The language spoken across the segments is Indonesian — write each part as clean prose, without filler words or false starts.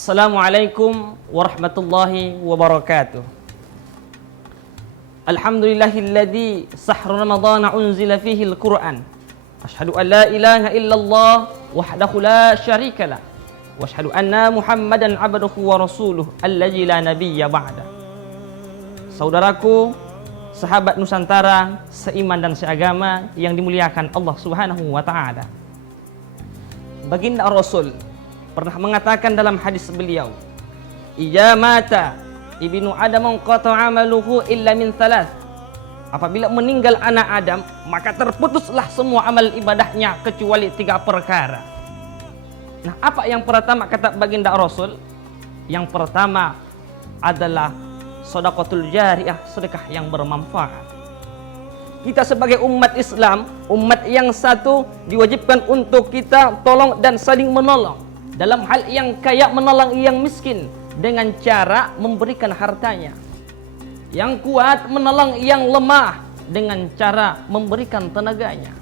Assalamualaikum warahmatullahi wabarakatuh. Alhamdulillahilladzi sahru ramadhana unzila fihi al-Qur'an. Asyhadu an la ilaha illallah wahdahu la syarika lah. Wa asyhadu anna Muhammadan abduhu wa rasuluh allazi la nabiyya ba'da. Saudaraku, sahabat Nusantara, seiman dan seagama yang dimuliakan Allah Subhanahu wa taala. Baginda Rasul pernah mengatakan dalam hadis beliau, "Idza mata ibnu Adam qata 'amaluhu illa min thalath." Apabila meninggal anak Adam, maka terputuslah semua amal ibadahnya kecuali 3 perkara. Nah, apa yang pertama kata baginda Rasul? Yang pertama adalah sedekahul jariyah, sedekah yang bermanfaat. Kita sebagai umat Islam, umat yang satu, diwajibkan untuk kita tolong dan saling menolong. Dalam hal yang kaya menolong yang miskin dengan cara memberikan hartanya. Yang kuat menolong yang lemah dengan cara memberikan tenaganya.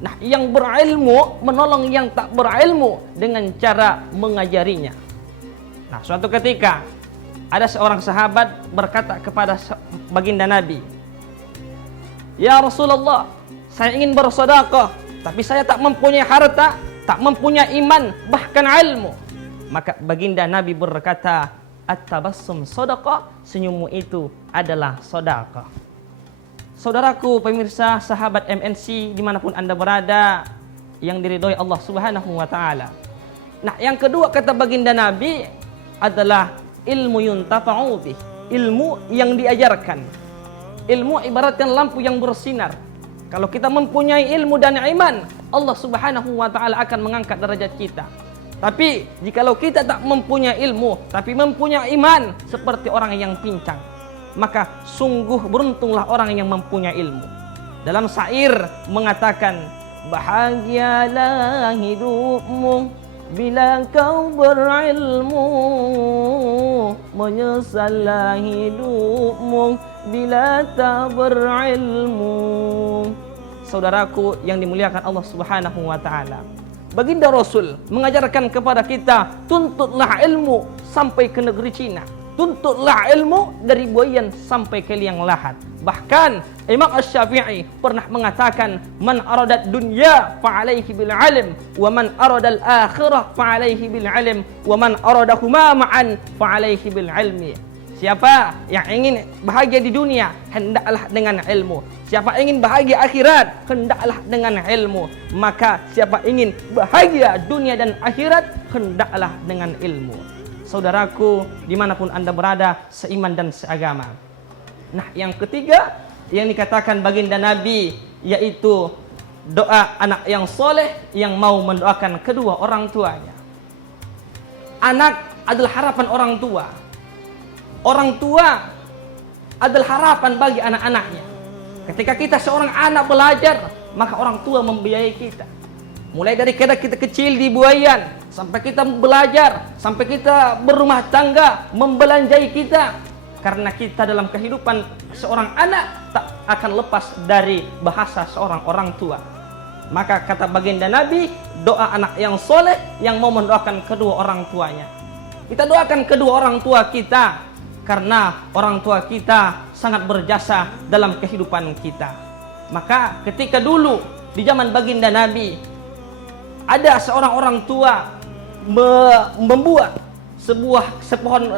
Nah, yang berilmu menolong yang tak berilmu dengan cara mengajarinya. Nah, suatu ketika ada seorang sahabat berkata kepada baginda Nabi, "Ya Rasulullah, saya ingin bersedekah, tapi saya tak mempunyai harta, tak mempunyai iman, bahkan ilmu." Maka baginda Nabi berkata, "At-tabassum sedekah, senyummu itu adalah sedekah." Saudaraku, pemirsa, sahabat MNC dimanapun Anda berada, yang diridhoi Allah Subhanahu wa taala. Nah, yang kedua kata baginda Nabi adalah ilmu yuntafa'u bih, ilmu yang diajarkan. Ilmu ibaratkan lampu yang bersinar. Kalau kita mempunyai ilmu dan iman, Allah Subhanahu wa taala akan mengangkat derajat kita. Tapi jikalau kita tak mempunyai ilmu tapi mempunyai iman seperti orang yang pincang, maka sungguh beruntunglah orang yang mempunyai ilmu. Dalam syair mengatakan, "Bahagialah hidupmu bila kau berilmu, menyesallah hidupmu bila tak berilmu." Saudaraku yang dimuliakan Allah Subhanahu wa taala, baginda Rasul mengajarkan kepada kita, tuntutlah ilmu sampai ke negeri Cina, tuntutlah ilmu dari Buayan sampai ke liang lahat. Bahkan Imam Asy-Syafi'i pernah mengatakan, "Man aradat dunya fa alaihi bil ilm, wa man aradal akhirah fa alaihi bil ilm, wa man aradahuma ma'an fa alaihi bil ilmi." Siapa yang ingin bahagia di dunia, hendaklah dengan ilmu. Siapa ingin bahagia akhirat, hendaklah dengan ilmu. Maka siapa ingin bahagia dunia dan akhirat, hendaklah dengan ilmu. Saudaraku, dimanapun Anda berada, seiman dan seagama. Nah, yang ketiga yang dikatakan baginda Nabi, yaitu doa anak yang soleh yang mau mendoakan kedua orang tuanya. Anak adalah harapan orang tua. Orang tua adalah harapan bagi anak-anaknya. Ketika kita seorang anak belajar, maka orang tua membiayai kita. Mulai dari kita kecil di Buayan, sampai kita belajar, sampai kita berumah tangga, membelanjai kita. Karena kita dalam kehidupan seorang anak tak akan lepas dari bahasa seorang orang tua. Maka kata baginda Nabi, doa anak yang soleh yang mau mendoakan kedua orang tuanya. Kita doakan kedua orang tua kita, karena orang tua kita sangat berjasa dalam kehidupan kita. Maka ketika dulu di zaman baginda Nabi, ada seorang orang tua membuat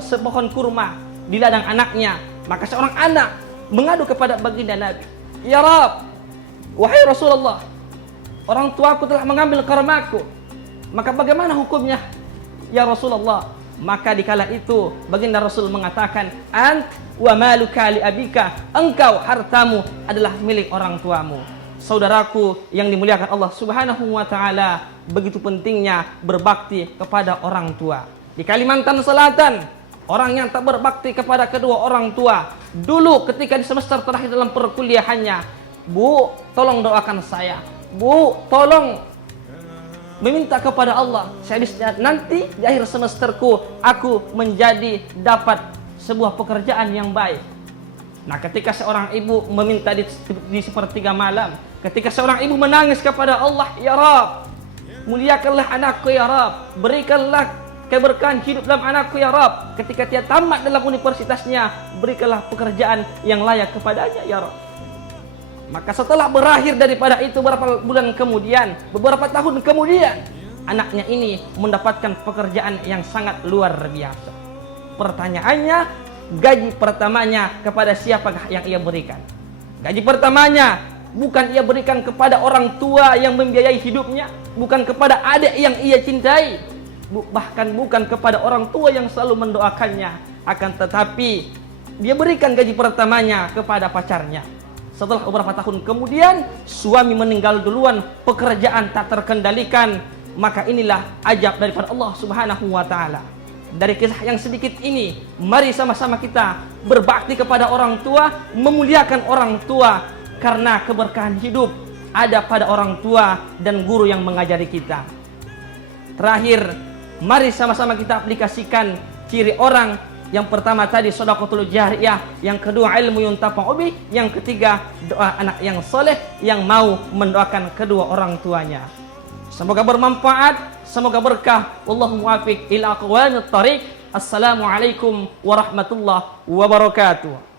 sepohon kurma di ladang anaknya. Maka seorang anak mengadu kepada baginda Nabi, "Ya Rab, wahai Rasulullah, orang tuaku telah mengambil kurmaku. Maka bagaimana hukumnya, ya Rasulullah?" Maka dikala itu baginda Rasul mengatakan, "Ant wa maluka li abika." Engkau, hartamu adalah milik orang tuamu. Saudaraku yang dimuliakan Allah Subhanahu wa taala, begitu pentingnya berbakti kepada orang tua. Di Kalimantan Selatan, orang yang tak berbakti kepada kedua orang tua, dulu ketika di semester terakhir dalam perkuliahannya, "Bu, tolong doakan saya. Bu, tolong meminta kepada Allah, saya bisa nanti di akhir semesterku aku menjadi dapat sebuah pekerjaan yang baik." Nah, ketika seorang ibu meminta di sepertiga malam, ketika seorang ibu menangis kepada Allah, "Ya Rabb, muliakanlah anakku ya Rabb, berikanlah keberkahan hidup dalam anakku ya Rabb. Ketika dia tamat dalam universitasnya, berikanlah pekerjaan yang layak kepadanya ya Rabb. Maka setelah berakhir daripada itu beberapa bulan kemudian, beberapa tahun kemudian, anaknya ini mendapatkan pekerjaan yang sangat luar biasa. Pertanyaannya, gaji pertamanya kepada siapakah yang ia berikan? Gaji pertamanya bukan ia berikan kepada orang tua yang membiayai hidupnya, bukan kepada adik yang ia cintai, bahkan bukan kepada orang tua yang selalu mendoakannya, akan tetapi dia berikan gaji pertamanya kepada pacarnya. Setelah beberapa tahun kemudian, suami meninggal duluan, pekerjaan tak terkendalikan. Maka inilah ajab daripada Allah Subhanahu wa Ta'ala. Dari kisah yang sedikit ini, mari sama-sama kita berbakti kepada orang tua, memuliakan orang tua, karena keberkahan hidup ada pada orang tua dan guru yang mengajari kita. Terakhir, mari sama-sama kita aplikasikan ciri orang. Yang pertama tadi sedekahul jariyah, yang kedua ilmu yuntafa'u bih, yang ketiga doa anak yang soleh yang mau mendoakan kedua orang tuanya. Semoga bermanfaat, semoga berkah. Wallahu muwaffiq ila aqwamit thariq. Assalamualaikum warahmatullahi wabarakatuh.